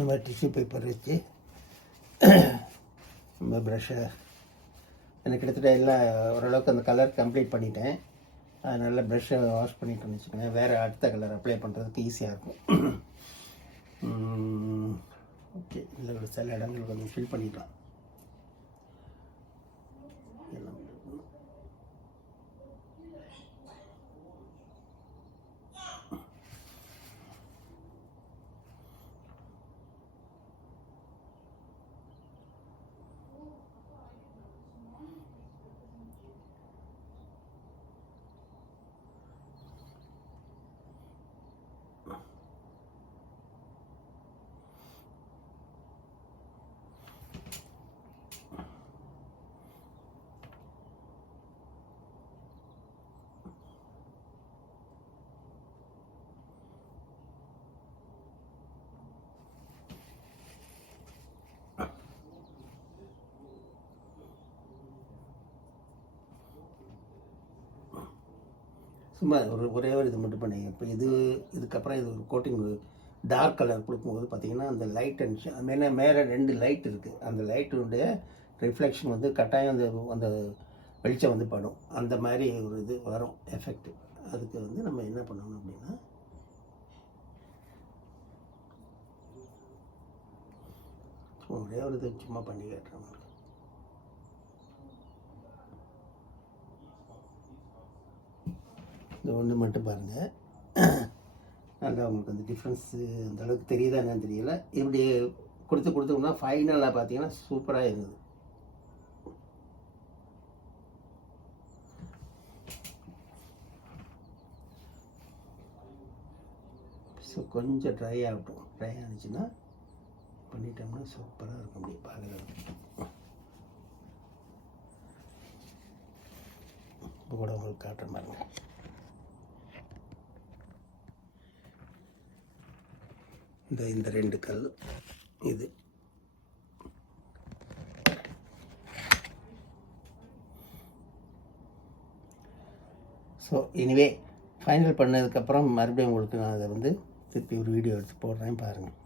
இந்த மாதிரி tissue paper வச்சு நம்ம ப்ரஷ்ஷை எனக்கு கிட்டத்தட்ட எல்லாம் ஓரளவுக்கு அந்த கலர் கம்ப்ளீட் பண்ணிட்டேன். அதனால் ப்ரஷ்ஷை வாஷ் பண்ணிட்டோன்னு வச்சுக்கோங்க, வேறு அடுத்த கலர் அப்ளை பண்ணுறதுக்கு ஈஸியாக இருக்கும். ஓகே, இதில் சில இடங்கள் கொஞ்சம் ஃபில் பண்ணிக்கலாம். சும்மா ஒரே ஒரு இது மட்டும் பண்ணி, இப்போ இதுக்கப்புறம் இது ஒரு கோட்டிங் டார்க் கலர் கொடுக்கும்போது பார்த்திங்கன்னா அந்த லைட் அண்ட் மேலே 2 லைட் இருக்குது. அந்த லைட்டுடைய ரிஃப்ளெக்ஷன் வந்து கட்டாயம் அந்த வெளிச்சம் வந்து படும். அந்த மாதிரி ஒரு இது வரும் எஃபெக்ட். அதுக்கு வந்து நம்ம என்ன பண்ணணும் அப்படின்னா, ஒரே ஒரு இது சும்மா பண்ணி கேட்டுறோம். இந்த ஒன்று மட்டும் பாருங்கள், நல்லா உங்களுக்கு அந்த டிஃப்ரென்ஸு அந்தளவுக்கு தெரியுதா என்னன்னு தெரியல. இப்படி கொடுத்தோம்னா ஃபைனலாக பார்த்தீங்கன்னா சூப்பராக இருந்தது. ஸோ கொஞ்சம் ட்ரை ஆகட்டும். ட்ரை ஆனிச்சுன்னா பண்ணிட்டோம்னா சூப்பராக இருக்கும். அப்படி பார்க்குறது இப்போ கூட உங்களுக்கு காட்டுற மாதிரிங்க. இந்த 2 கல் இது ஸோ எனிவே ஃபைனல் பண்ணதுக்கப்புறம் மறுபடியும் உங்களுக்கு நான் அதை வந்து திருப்பி ஒரு வீடியோ எடுத்து போடுறேன் பாருங்கள்.